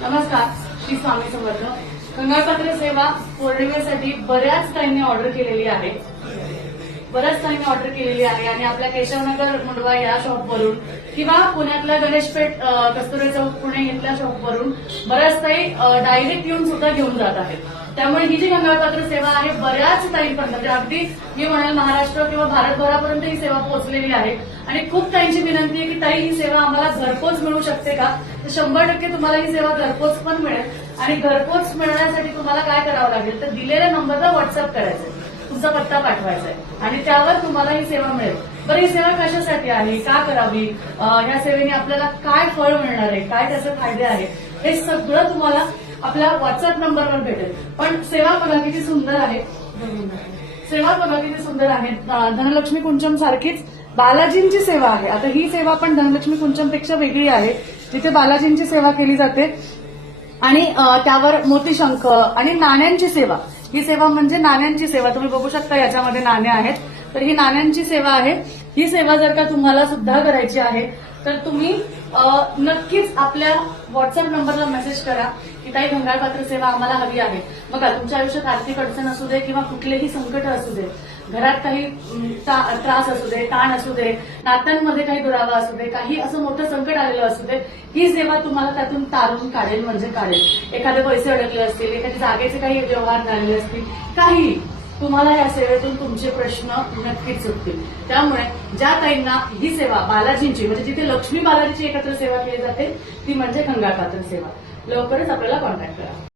नमस्कार, श्री स्वामी समर्थ. गंगापात्र सेवा पौर्णिमेसाठी बऱ्याच ताईंनी ऑर्डर केलेली आहे. आणि आपल्या केशवनगर मुंडवा या शॉपवरून किंवा पुण्यातल्या गणेशपेठ कस्तुरी चौक पुणे इथल्या शॉपवरून बऱ्याच ताई डायरेक्ट येऊन सुद्धा घेऊन जात आहेत. त्यामुळे ही जी गंगापात्र सेवा आहे बऱ्याच ताईंपर्यंत म्हणजे अगदी मी म्हणाल महाराष्ट्र किंवा भारतभरापर्यंत ही सेवा पोहोचलेली आहे. आणि खूप ताईंची विनंती आहे की ताई ही सेवा आम्हाला घरपोच मिळू शकते का? तर 100% तुम्हाला ही सेवा घरपोच पण मिळेल. आणि घरपोच मिळण्यासाठी तुम्हाला काय करावं लागेल तर दिलेल्या नंबरला व्हॉट्सअप करायचं, तुमचा पत्ता पाठवायचा आहे आणि त्यावर तुम्हाला ही सेवा मिळेल. बरं, ही सेवा कशासाठी आहे, का करावी, ह्या सेवेने आपल्याला काय फळ मिळणार आहे, काय त्याचे फायदे आहेत, हे सगळं तुम्हाला आपल्या व्हॉट्सअप नंबरवर भेटेल. पण सेवा बघा किती सुंदर आहे. धनलक्ष्मी कुंचम सारखीच बालाजींची सेवा आहे. आता ही सेवा पण धनलक्ष्मी कुंचमपेक्षा वेगळी आहे, जिथे बालाजींची सेवा केली जाते आणि त्यावर मोतीशंख आणि नाण्यांची सेवा. ही सेवा म्हणजे नाण्यांची सेवा. तुम्ही बघू शकता याच्यामध्ये नाणे आहेत, तर ही नाण्यांची सेवा आहे. ही सेवा जर का तुम्हाला सुद्धा करायची आहे तर तुम्ही नक्कीच आपल्या व्हॉट्सअप नंबरला मेसेज करा की ताई गंगापात्र सेवा आम्हाला हवी आहे. बघा, तुमच्या आयुष्यात आर्थिक अडचण असू दे किंवा कुठलेही संकट असू दे, घरात काही त्रास असू दे, ताण असू दे, नात्यांमध्ये काही दुरावा असू दे, काही असं मोठं संकट आलेलं असू दे, ही सेवा तुम्हाला त्यातून तारून काढेल म्हणजे काढेल. एखादे पैसे अडकले असतील, एखाद्या जागेचे काही व्यवहार झालेले असतील, काही तुम्हाला या सेवेतून तुमचे प्रश्न नक्कीच सुटतील. त्यामुळे ज्या ताईंना ही सेवा बालाजींची म्हणजे जिथे लक्ष्मी बालाजीची एकत्र सेवा केली जाते ती म्हणजे गंगापात्र सेवा, लवकरच आपल्याला कॉन्टॅक्ट करा.